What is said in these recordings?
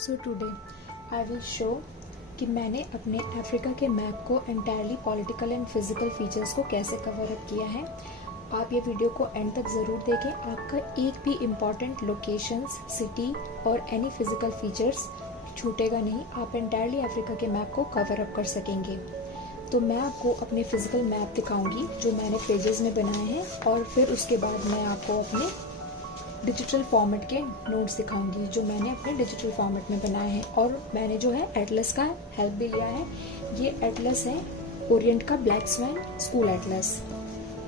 So today I will show कि मैंने अपने अफ्रीका के मैप को entirely political and physical features को कैसे कवर अप किया है। आप ये वीडियो को एंड तक ज़रूर देखें। आपका एक भी इम्पॉर्टेंट लोकेशंस, सिटी और एनी फिजिकल फीचर्स छूटेगा नहीं। आप एंटायरली अफ्रीका के मैप को कवर अप कर सकेंगे। तो मैं आपको अपने फिजिकल मैप दिखाऊंगी जो मैंने पेजेस में बनाए हैं, और फिर उसके बाद मैं आपको अपने डिजिटल फॉर्मेट के नोट्स दिखाऊंगी जो मैंने अपने डिजिटल फॉर्मेट में बनाए हैं। और मैंने जो है एटलस का हेल्प भी लिया है। ये एटलस है ओरिएंट का ब्लैक स्वैन स्कूल एटलस।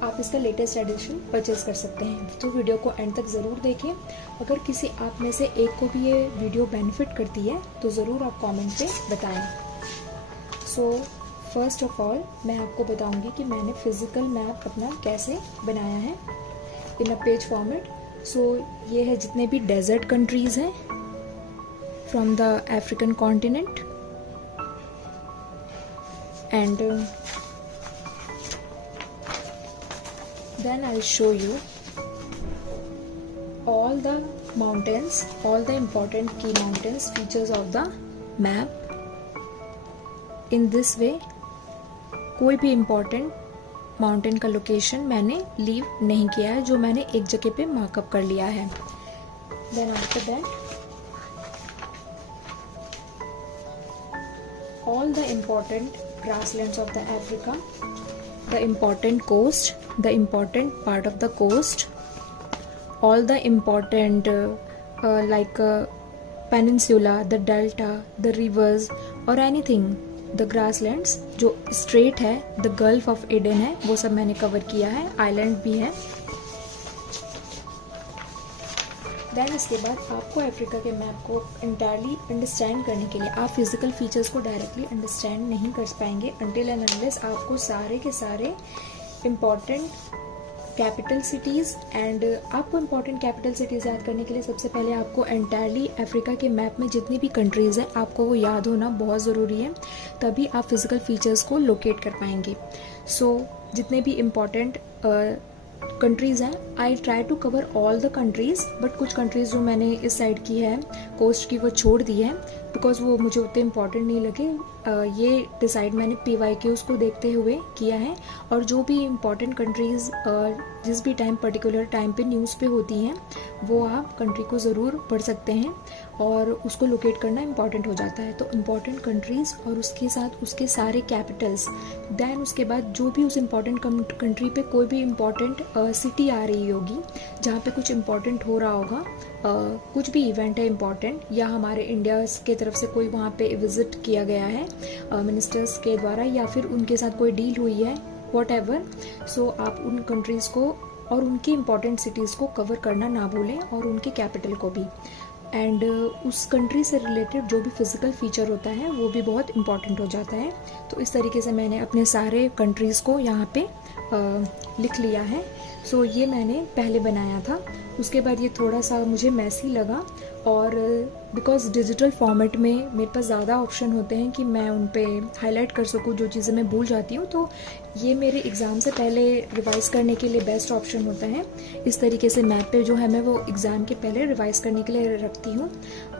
आप इसका लेटेस्ट एडिशन परचेज कर सकते हैं। तो वीडियो को एंड तक ज़रूर देखें। अगर किसी आप में से एक को भी ये वीडियो बेनिफिट करती है तो ज़रूर आप कमेंट पे बताएं। सो फर्स्ट ऑफ ऑल मैं आपको बताऊंगी कि मैंने फिजिकल मैप अपना कैसे बनाया है इन अ पेज फॉर्मेट। सो ये है जितने भी डेजर्ट कंट्रीज हैं from the African continent, and then I will show you all the mountains, all the important key mountains features of the map. In this way कोई भी important माउंटेन का location मैंने leave नहीं किया है, जो मैंने एक जगह पे मार्कअप कर लिया है। Then after that all the important grasslands of the Africa, the important coast, the important part of the coast, all the important like peninsula, the delta, the rivers or anything, the grasslands जो straight है, the gulf of Aden है, वो सब मैंने cover किया है। Island भी है। देन इसके बाद आपको अफ्रीका के मैप को इंटायरली अंडरस्टैंड करने के लिए आप फिजिकल फीचर्स को डायरेक्टली अंडरस्टैंड नहीं कर पाएंगे अनटिल एंड अनलेस आपको सारे के सारे इम्पॉर्टेंट कैपिटल सिटीज़ एंड आपको इम्पॉर्टेंट कैपिटल सिटीज़ याद करने के लिए सबसे पहले आपको एंटायरली अफ्रीका के मैप में जितनी भी कंट्रीज़ हैं आपको वो याद होना बहुत ज़रूरी है, तभी आप फिजिकल फीचर्स को लोकेट कर पाएंगे। सो जितने भी इम्पॉर्टेंट कंट्रीज़ हैं, I try to cover all the countries, but कुछ कंट्रीज़ जो मैंने इस साइड की है कोस्ट की वो छोड़ दी है बिकॉज वो मुझे उतने इम्पॉर्टेंट नहीं लगे। ये डिसाइड मैंने PYQs को देखते हुए किया है। और जो भी इम्पॉर्टेंट कंट्रीज़ जिस भी टाइम पर्टिकुलर टाइम पे न्यूज़ पे होती हैं वो आप कंट्री को ज़रूर पढ़ सकते हैं और उसको लोकेट करना इम्पॉर्टेंट हो जाता है। तो इम्पॉर्टेंट कंट्रीज़ और उसके साथ उसके सारे कैपिटल्स, दैन उसके बाद जो भी उस इम्पॉर्टेंट कंट्री पे कोई भी इम्पॉर्टेंट सिटी आ रही होगी जहाँ पे कुछ इम्पॉर्टेंट हो रहा होगा, कुछ भी इवेंट है इम्पॉर्टेंट, या हमारे इंडिया के तरफ से कोई वहाँ पे विजिट किया गया है मिनिस्टर्स के द्वारा, या फिर उनके साथ कोई डील हुई है, व्हाटएवर। सो आप उन कंट्रीज़ को और उनकी इम्पॉर्टेंट सिटीज़ को कवर करना ना भूलें और उनके कैपिटल को भी। एंड उस कंट्री से रिलेटेड जो भी फिजिकल फीचर होता है वो भी बहुत इम्पॉर्टेंट हो जाता है। तो इस तरीके से मैंने अपने सारे कंट्रीज़ को यहाँ पे लिख लिया है। सो ये मैंने पहले बनाया था। उसके बाद ये थोड़ा सा मुझे मैसी लगा, और बिकॉज डिजिटल फॉर्मेट में मेरे पास ज़्यादा ऑप्शन होते हैं कि मैं उन पे हाईलाइट कर सकूँ जो चीज़ें मैं भूल जाती हूँ, तो ये मेरे एग्ज़ाम से पहले रिवाइज़ करने के लिए बेस्ट ऑप्शन होता है। इस तरीके से मैप पे जो है मैं वो एग्ज़ाम के पहले रिवाइज़ करने के लिए रखती हूँ।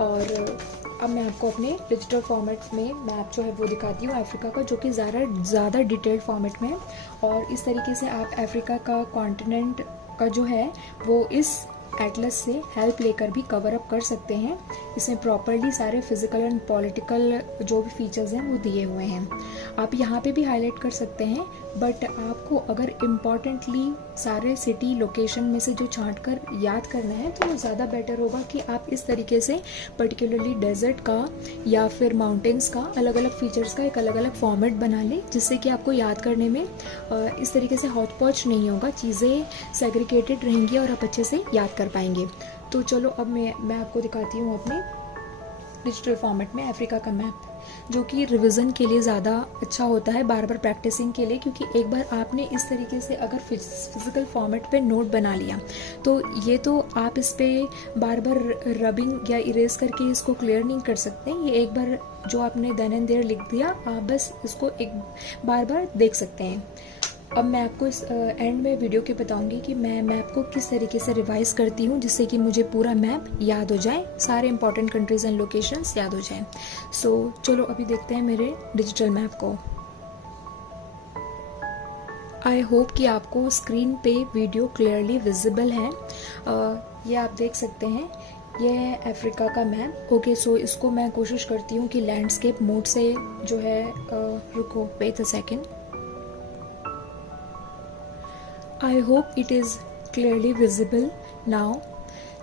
और अब मैं आपको अपने डिजिटल फॉर्मेट में मैप जो है वो दिखाती हूँ अफ्रीका का, जो कि ज़्यादा डिटेल्ड फॉर्मेट में है। और इस तरीके से आप अफ्रीका का कॉन्टिनेंट का जो है वो इस एटलस से हेल्प लेकर भी कवर अप कर सकते हैं। इसमें प्रॉपरली सारे फिजिकल एंड पॉलिटिकल जो भी फीचर्स हैं वो दिए हुए हैं। आप यहाँ पे भी हाईलाइट कर सकते हैं, बट आपको अगर इम्पॉर्टेंटली सारे सिटी लोकेशन में से जो छांट कर याद करना है तो वो ज़्यादा बेटर होगा कि आप इस तरीके से पर्टिकुलरली डेजर्ट का या फिर माउंटेन्स का अलग अलग फीचर्स का एक अलग अलग फॉर्मेट बना लें, जिससे कि आपको याद करने में इस तरीके से हौच पौच नहीं होगा, चीज़ें सेग्रीगेटेड रहेंगी और आप अच्छे से याद कर पाएंगे। तो चलो अब मैं आपको दिखाती हूँ अपने डिजिटल फॉर्मेट में अफ्रीका का मैप, जो कि रिवीजन के लिए ज़्यादा अच्छा होता है, बार बार प्रैक्टिसिंग के लिए। क्योंकि एक बार आपने इस तरीके से अगर फिजिकल फॉर्मेट पे नोट बना लिया तो ये तो आप इस पर बार बार रबिंग या इरेज करके इसको क्लियर नहीं कर सकते। ये एक बार जो आपने देन एंड देयर लिख दिया, आप बस इसको एक बार बार देख सकते हैं। अब मैं आपको इस एंड में वीडियो के बताऊंगी कि मैं मैप को किस तरीके से रिवाइज करती हूँ जिससे कि मुझे पूरा मैप याद हो जाए, सारे इंपॉर्टेंट कंट्रीज एंड लोकेशंस याद हो जाएं। सो चलो अभी देखते हैं मेरे डिजिटल मैप को। आई होप कि आपको स्क्रीन पे वीडियो क्लियरली विजिबल है। ये आप देख सकते हैं, ये है अफ्रीका का मैप। ओके, सो इसको मैं कोशिश करती हूँ कि लैंडस्केप मोड से जो है रुको, wait a second. I hope it is clearly visible now.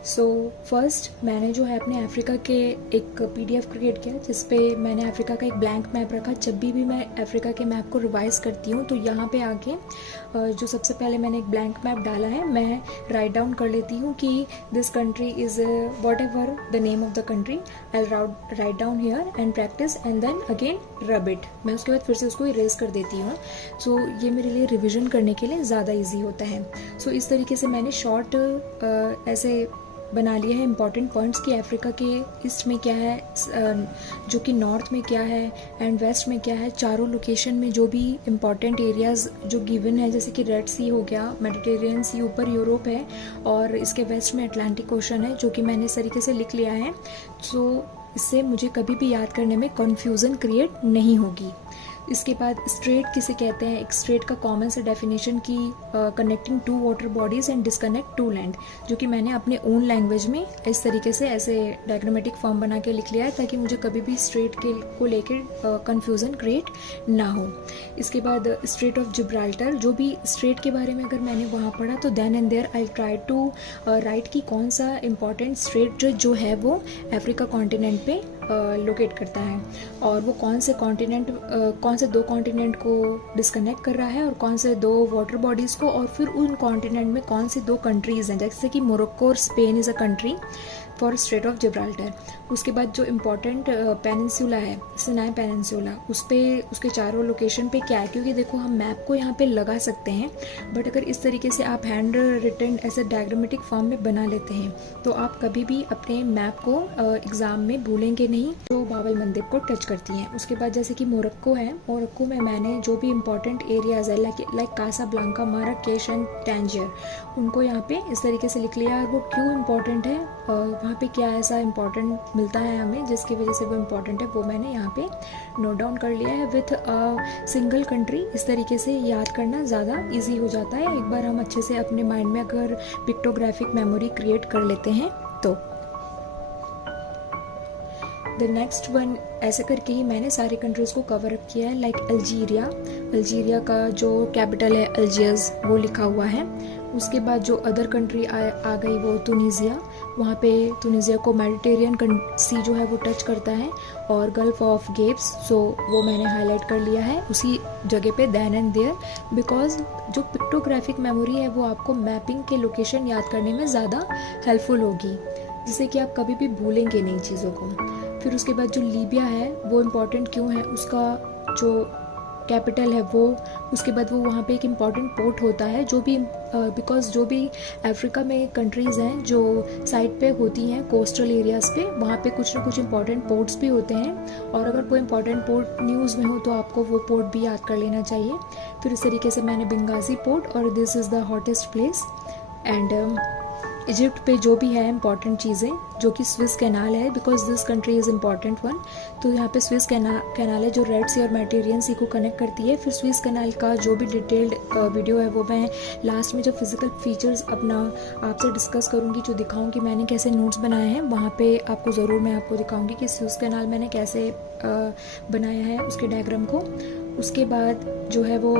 So first मैंने जो है अपने अफ्रीका के एक PDF क्रिएट किया जिसपे मैंने अफ्रीका का एक ब्लैंक मैप रखा। जब भी मैं अफ्रीका के मैप को रिवाइज करती हूँ तो यहाँ पे आके जो सबसे पहले मैंने एक ब्लैंक मैप डाला है, मैं राइट डाउन कर लेती हूँ कि this country is whatever the name of the country, I write down here and practise and then again rub it. मैं उसके बाद फिर से उसको इरेज कर देती हूँ। सो ये मेरे लिए रिविजन करने के लिए ज़्यादा ईजी होता है। सो इस तरीके से मैंने शॉर्ट ऐसे बना लिया है इंपॉर्टेंट पॉइंट्स कि अफ्रीका के ईस्ट में क्या है, जो कि नॉर्थ में क्या है एंड वेस्ट में क्या है। चारों लोकेशन में जो भी इंपॉर्टेंट एरियाज जो गिवन है, जैसे कि रेड सी हो गया, मेडिटेरियन सी ऊपर यूरोप है और इसके वेस्ट में अटलांटिक ओशन है, जो कि मैंने इस तरीके से लिख लिया है। सो इससे मुझे कभी भी याद करने में कन्फ्यूज़न क्रिएट नहीं होगी। इसके बाद स्ट्रेट किसे कहते हैं, एक स्ट्रेट का कॉमन से डेफिनेशन की connecting to water bodies and disconnect to land, जो कि मैंने अपने ओन लैंग्वेज में इस तरीके से ऐसे डायग्रामेटिक फॉर्म बना के लिख लिया है ताकि मुझे कभी भी स्ट्रेट के को लेकर कन्फ्यूज़न क्रिएट ना हो। इसके बाद स्ट्रेट ऑफ जिब्राल्टर, जो भी स्ट्रेट के बारे में अगर मैंने वहाँ पढ़ा तो then and there I try to write कि कौन सा इंपॉर्टेंट स्ट्रेट जो है वो अफ्रीका कॉन्टिनेंट पे लोकेट करता है और वो कौन से दो कॉन्टिनेंट को डिस्कनेक्ट कर रहा है और कौन से दो वाटर बॉडीज़ को, और फिर उन कॉन्टिनेंट में कौन सी दो कंट्रीज़ हैं, जैसे कि मोरक्को और Spain is a country for straight of Gibraltar. उसके बाद जो इम्पोर्टेंट पेनिनसुला है, सिनाई पेनिनसुला, उस पर उसके चारों लोकेशन पे क्या है, क्योंकि देखो हम मैप को यहाँ पे लगा सकते हैं बट अगर इस तरीके से आप हैंड रिटन ऐसे डायग्रामेटिक फॉर्म में बना लेते हैं तो आप कभी भी अपने मैप को एग्ज़ाम में भूलेंगे नहीं, जो बाबल मंदिर को टच करती हैं। उसके बाद जैसे कि मोरक्को है, मोरक्को में मैंने जो भी इम्पोर्टेंट एरियाज़ है लाइक कासाब्लांका, माराकेश एंड टैंजियर, उनको यहाँ पे इस तरीके से लिख लिया। और वो क्यों इम्पोर्टेंट है, वहाँ पे क्या ऐसा इम्पोर्टेंट मिलता है हमें जिसकी वजह से वो इम्पोर्टेंट है, वो मैंने यहाँ पे नोट डाउन कर लिया है विथ सिंगल कंट्री। इस तरीके से याद करना ज़्यादा इजी हो जाता है एक बार हम अच्छे से अपने माइंड में अगर पिक्टोग्राफिक मेमोरी क्रिएट कर लेते हैं तो। द नेक्स्ट वन, ऐसे करके ही मैंने सारी कंट्रीज़ को कवर अप किया है। लाइक अल्जीरिया का जो कैपिटल है अल्जियर्स, वो लिखा हुआ है। उसके बाद जो अदर कंट्री आ गई वो तुनीज़िया, वहाँ पे तुनीज़िया को मेडिटेरियन सी जो है वो टच करता है और गल्फ ऑफ गेप्स, सो वो मैंने हाईलाइट कर लिया है उसी जगह पे देन एंड देयर, बिकॉज जो पिक्टोग्राफिक मेमोरी है वो आपको मैपिंग के लोकेशन याद करने में ज़्यादा हेल्पफुल होगी, जिससे कि आप कभी भी भूलेंगे नहीं चीज़ों को। फिर उसके बाद जो लीबिया है वो इम्पॉर्टेंट क्यों है, उसका जो कैपिटल है वो, उसके बाद वो वहाँ पे एक इम्पॉर्टेंट पोर्ट होता है जो भी बिकॉज जो भी अफ्रीका में कंट्रीज़ हैं जो साइड पे होती हैं कोस्टल एरियाज़ पे, वहाँ पे कुछ ना कुछ इम्पॉर्टेंट पोर्ट्स भी होते हैं और अगर कोई इम्पॉर्टेंट पोर्ट न्यूज़ में हो तो आपको वो पोर्ट भी याद कर लेना चाहिए। फिर इस तरीके से मैंने बेंगाजी पोर्ट और this is the hottest place and Egypt पे जो भी है इंपॉर्टेंट चीज़ें, जो कि स्विस कैनाल है because this country is important one, तो यहाँ पे स्विस कैनाल है जो रेड सी और मेडिटेरियन सी को कनेक्ट करती है। फिर स्विस कैनाल का जो भी डिटेल्ड वीडियो है वो मैं लास्ट में जब फिजिकल फीचर्स अपना आपसे डिस्कस करूँगी, जो दिखाऊँगी मैंने कैसे नोट्स बनाए हैं, वहाँ पे आपको ज़रूर मैं आपको दिखाऊँगी कि स्विस कैनाल मैंने कैसे बनाया है उसके डायग्राम को। उसके बाद जो है वो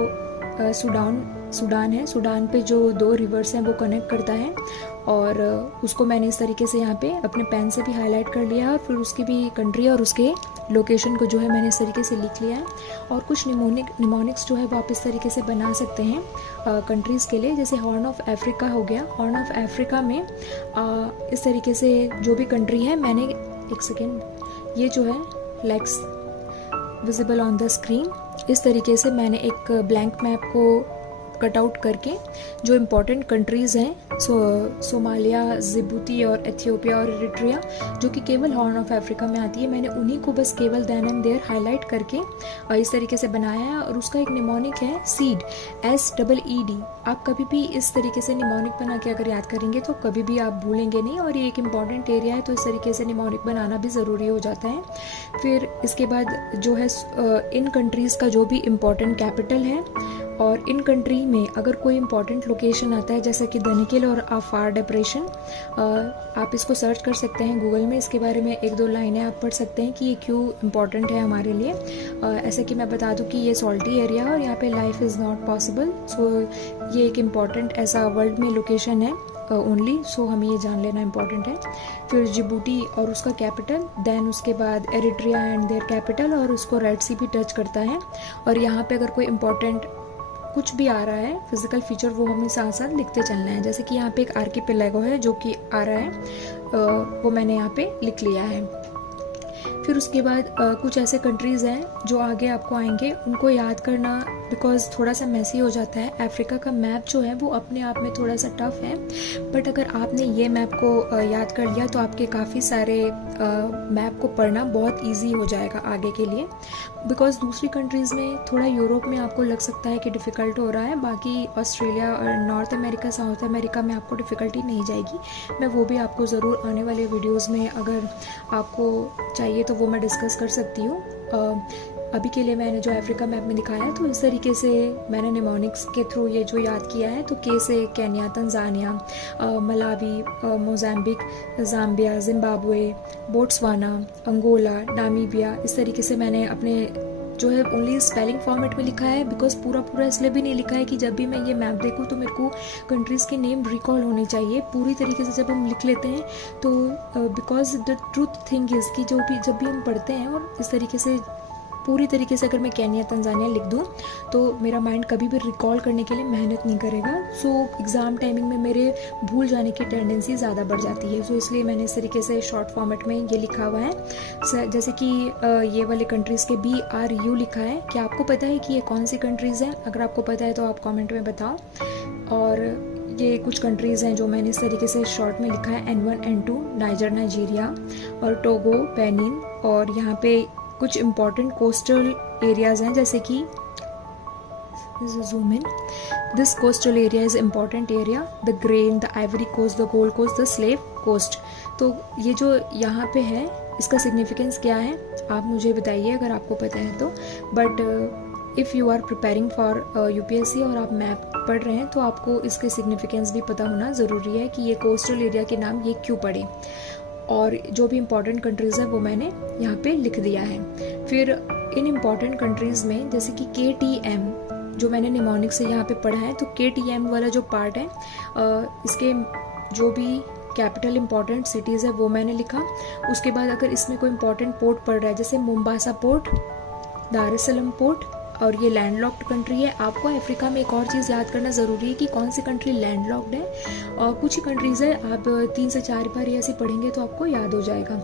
सूडान है, सूडान पे जो दो रिवर्स हैं वो कनेक्ट करता है और उसको मैंने इस तरीके से यहाँ पे अपने पेन से भी हाईलाइट कर लिया है और फिर उसकी भी कंट्री और उसके लोकेशन को जो है मैंने इस तरीके से लिख लिया है। और कुछ निमोनिक्स जो है वो आप इस तरीके से बना सकते हैं कंट्रीज़ के लिए, जैसे हॉर्न ऑफ अफ्रीका हो गया। हॉर्न ऑफ अफ्रीका में इस तरीके से जो भी कंट्री है, मैंने एक सेकेंड, ये जो है legs visible on the screen, इस तरीके से मैंने एक ब्लैंक मैप को कट आउट करके जो इम्पोर्टेंट कंट्रीज़ हैं सोमालिया, जिबूती और एथियोपिया और इरिट्रिया, जो कि केवल हॉर्न ऑफ अफ्रीका में आती है, मैंने उन्हीं को बस केवल देन एंड देयर हाईलाइट करके इस तरीके से बनाया है। और उसका एक निमोनिक है सीड, SEED। आप कभी भी इस तरीके से निमोनिक बना के अगर याद करेंगे तो कभी भी आप भूलेंगे नहीं, और ये एक इम्पॉर्टेंट एरिया है, तो इस तरीके से निमोनिक बनाना भी ज़रूरी हो जाता है। फिर इसके बाद जो है इन कंट्रीज़ का जो भी इम्पोर्टेंट कैपिटल है, और इन कंट्री में अगर कोई इंपॉर्टेंट लोकेशन आता है जैसे कि दनिकिल और अफार डिप्रेशन, आप इसको सर्च कर सकते हैं गूगल में, इसके बारे में 1-2 लाइनें आप पढ़ सकते हैं कि ये क्यों इम्पॉर्टेंट है हमारे लिए। ऐसे कि मैं बता दूं कि ये सॉल्टी एरिया है और यहाँ पे लाइफ इज़ नॉट पॉसिबल, सो ये एक इम्पॉर्टेंट ऐसा वर्ल्ड में लोकेशन है ओनली, सो हमें ये जान लेना इम्पॉर्टेंट है। फिर जिबूटी और उसका कैपिटल, देन उसके बाद एरिट्रिया एंड देयर कैपिटल, और उसको रेड सी भी टच करता है। और यहाँ पे अगर कोई इम्पॉर्टेंट कुछ भी आ रहा है फिजिकल फीचर, वो हमें साथ साथ लिखते चलना है। जैसे कि यहाँ पे एक आर्किपेलागो है जो कि आ रहा है, वो मैंने यहाँ पे लिख लिया है। फिर उसके बाद कुछ ऐसे कंट्रीज़ हैं जो आगे आपको आएंगे, उनको याद करना बिकॉज थोड़ा सा मैसी हो जाता है। अफ्रीका का मैप जो है वो अपने आप में थोड़ा सा टफ है, बट अगर आपने ये मैप को याद कर लिया तो आपके काफ़ी सारे मैप को पढ़ना बहुत इजी हो जाएगा आगे के लिए। बिकॉज दूसरी कंट्रीज़ में, थोड़ा यूरोप में आपको लग सकता है कि डिफ़िकल्ट हो रहा है, बाकी ऑस्ट्रेलिया और नॉर्थ अमेरिका, साउथ अमेरिका में आपको डिफ़िकल्टी नहीं जाएगी। मैं वो भी आपको ज़रूर आने वाले वीडियोज़ में अगर आपको चाहिए तो वो मैं डिस्कस कर सकती हूँ। अभी के लिए मैंने जो अफ्रीका मैप में दिखाया है तो इस तरीके से मैंने निमोनिक्स के थ्रू ये जो याद किया है। तो के से Kenya, Tanzania, Malawi, Mozambique, Zambia, Zimbabwe, Botswana, Angola, Namibia, इस तरीके से मैंने अपने जो है ओनली स्पेलिंग फॉर्मेट में लिखा है। बिकॉज पूरा इसलिए भी नहीं लिखा है कि जब भी मैं ये मैप देखूँ तो मेरे को कंट्रीज़ के नेम रिकॉल होने चाहिए। पूरी तरीके से जब हम लिख लेते हैं तो because the truth thing is कि जब भी हम पढ़ते हैं और इस तरीके से पूरी तरीके से अगर मैं केन्या, तंजानिया लिख दूँ तो मेरा माइंड कभी भी रिकॉल करने के लिए मेहनत नहीं करेगा। सो एग्ज़ाम टाइमिंग में मेरे भूल जाने की टेंडेंसी ज़्यादा बढ़ जाती है। सो इसलिए मैंने इस तरीके से शॉर्ट फॉर्मेट में ये लिखा हुआ है। जैसे कि ये वाले कंट्रीज़ के BRU लिखा है। क्या आपको पता है कि ये कौन सी कंट्रीज़ हैं? अगर आपको पता है तो आप कॉमेंट में बताओ। और ये कुछ कंट्रीज़ हैं जो मैंने इस तरीके से शॉर्ट में लिखा है, N1, N2, नाइजर, नाइजीरिया और टोगो, बेनिन। और यहाँ पे कुछ इम्पॉर्टेंट कोस्टल एरियाज़ हैं जैसे कि zoom in, this coastal area is important area, the Grain, the Ivory Coast, the Gold Coast, the Slave Coast. तो ये जो यहाँ पे है इसका सिग्निफिकेंस क्या है आप मुझे बताइए अगर आपको पता है तो। But if you are preparing for UPSC और आप मैप पढ़ रहे हैं तो आपको इसके सिग्निफिकेंस भी पता होना ज़रूरी है कि ये कोस्टल एरिया के नाम ये क्यों पड़े। और जो भी इम्पॉर्टेंट कंट्रीज़ है वो मैंने यहाँ पे लिख दिया है। फिर इन इम्पॉर्टेंट कंट्रीज़ में जैसे कि KTM जो मैंने निमोनिक से यहाँ पे पढ़ा है, तो KTM वाला जो पार्ट है इसके जो भी कैपिटल इम्पॉर्टेंट सिटीज़ है वो मैंने लिखा। उसके बाद अगर इसमें कोई इम्पॉर्टेंट पोर्ट पड़ रहा है जैसे मुम्बासा पोर्ट, दार एस सलाम पोर्ट, और ये लैंडलॉक्ड कंट्री है। आपको अफ्रीका में एक और चीज़ याद करना ज़रूरी है कि कौन सी कंट्री लैंडलॉक्ड है। और कुछ ही कंट्रीज़ है, आप 3 से 4 बार ऐसे पढ़ेंगे तो आपको याद हो जाएगा।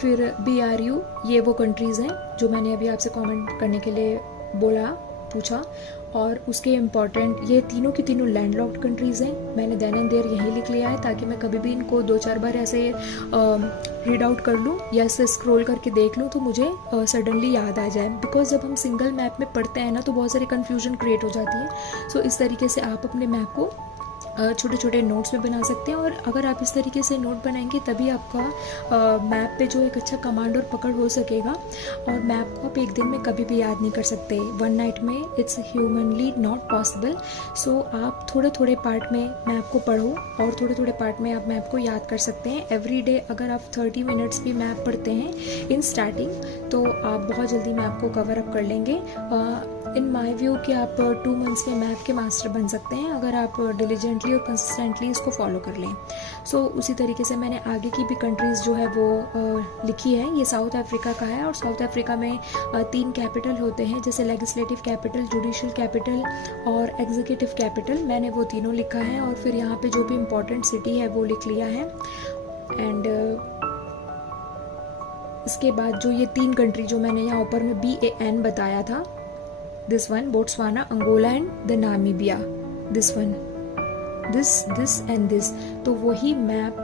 फिर BRU, ये वो कंट्रीज़ हैं जो मैंने अभी आपसे कमेंट करने के लिए पूछा। और उसके इम्पॉर्टेंट ये तीनों की तीनों लैंडलॉक्ड कंट्रीज़ हैं। मैंने देन एंड देयर यही लिख लिया है ताकि मैं कभी भी इनको 2-4 बार ऐसे रीड आउट कर लूँ या ऐसे स्क्रॉल करके देख लूँ तो मुझे सडनली याद आ जाए। बिकॉज जब हम सिंगल मैप में पढ़ते हैं ना तो बहुत सारी कन्फ्यूजन क्रिएट हो जाती है। सो इस तरीके से आप अपने मैप को छोटे छोटे नोट्स में बना सकते हैं। और अगर आप इस तरीके से नोट बनाएंगे तभी आपका मैप पे जो एक अच्छा कमांड और पकड़ हो सकेगा। और मैप को आप एक दिन में कभी भी याद नहीं कर सकते, 1 नाइट में इट्स ह्यूमनली नॉट पॉसिबल। सो आप थोड़े थोड़े पार्ट में मैप को पढ़ो और थोड़े थोड़े पार्ट में आप मैप को याद कर सकते हैं। एवरी डे अगर आप 30 मिनट्स भी मैप पढ़ते हैं इन स्टार्टिंग तो आप बहुत जल्दी मैप को कवर अप कर लेंगे। इन माई व्यू कि आप 2 मंथ्स में मैप के मास्टर बन सकते हैं अगर आप डिलीजेंटली और कंसिस्टेंटली इसको फॉलो कर लें। सो उसी तरीके से मैंने आगे की भी कंट्रीज़ जो है वो लिखी है। ये साउथ अफ्रीका का है और साउथ अफ्रीका में 3 कैपिटल होते हैं जैसे लेजिस्लेटिव कैपिटल, जुडिशियल कैपिटल और एग्जीक्यूटिव कैपिटल। मैंने वो तीनों लिखा है और फिर यहाँ पे जो भी इम्पोर्टेंट सिटी है वो लिख लिया है। एंड इसके बाद जो ये 3 कंट्री जो मैंने यहाँ ऊपर में BAN बताया था, this one, Botswana, Angola and the Namibia, this one, this and this. तो वही मैप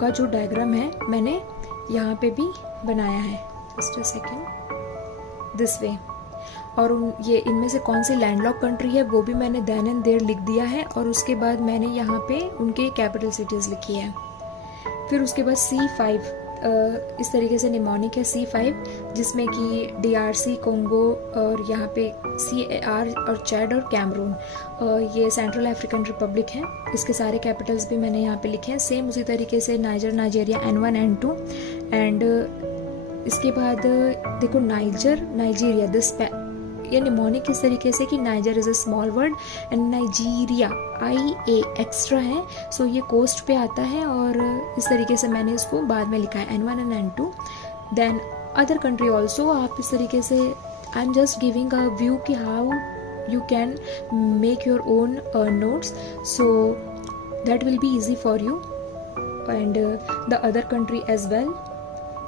का जो डायग्राम है मैंने यहाँ पे भी बनाया है। Just a second, this way. और ये इनमें से कौन सी लैंडलॉक कंट्री है वो भी मैंने देन एंड देयर लिख दिया है। और उसके बाद मैंने यहाँ पे उनके कैपिटल सिटीज़ लिखी है। फिर उसके बाद C5, इस तरीके से निमोनिक है C5, जिसमें कि DRC, कोंगो और यहाँ पे CAR और चैड और कैमरून, ये सेंट्रल अफ्रीकन रिपब्लिक है। इसके सारे कैपिटल्स भी मैंने यहाँ पे लिखे हैं। सेम उसी तरीके से niger, Nigeria N1 N2 and इसके बाद देखो नाइजीरिया, दिस ये निमोनिक इस तरीके से कि niger is a small word and Nigeria IA extra है, सो ये कोस्ट पे आता है। और इस तरीके से मैंने इसको बाद में लिखा है N1 and N2। Then other country also, आप इस तरीके से, I am just giving a view कि how you can make your own notes, so that will be easy for you and the other country as well.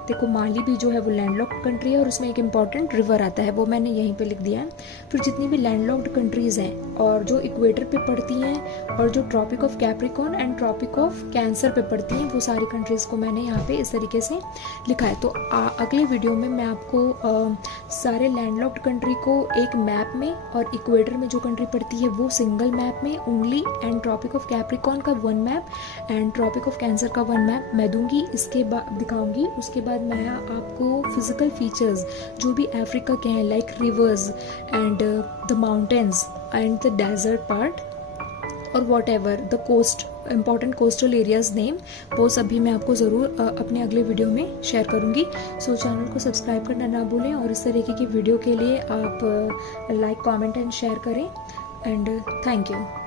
देखो Mali भी जो है वो लैंडलॉक्ड कंट्री है और उसमें एक इम्पॉर्टेंट रिवर आता है, वो मैंने यहीं पे लिख दिया है। फिर जितनी भी लैंडलॉक्ड कंट्रीज़ हैं और जो इक्वेटर पे पड़ती हैं और जो Tropic of Capricorn and Tropic of Cancer पे पड़ती हैं, वो सारी कंट्रीज़ को मैंने यहाँ पे इस तरीके से लिखा है। तो अगले वीडियो में मैं आपको सारे लैंडलॉक्ड कंट्री को एक मैप में और इक्वेटर में जो कंट्री पड़ती है वो सिंगल मैप में only, and Tropic of Capricorn का 1 map and Tropic of Cancer का 1 मैप मैं दूंगी, इसके बाद दिखाऊंगी। उसके बाद मैं आपको फिजिकल फीचर्स जो भी अफ्रीका के हैं, like rivers and the mountains and the desert part और whatever the coast, important coastal areas name, वो सभी मैं आपको ज़रूर अपने अगले वीडियो में शेयर करूँगी। सो चैनल को सब्सक्राइब करना ना भूलें और इस तरीके की वीडियो के लिए आप लाइक, कमेंट एंड शेयर करें एंड थैंक यू।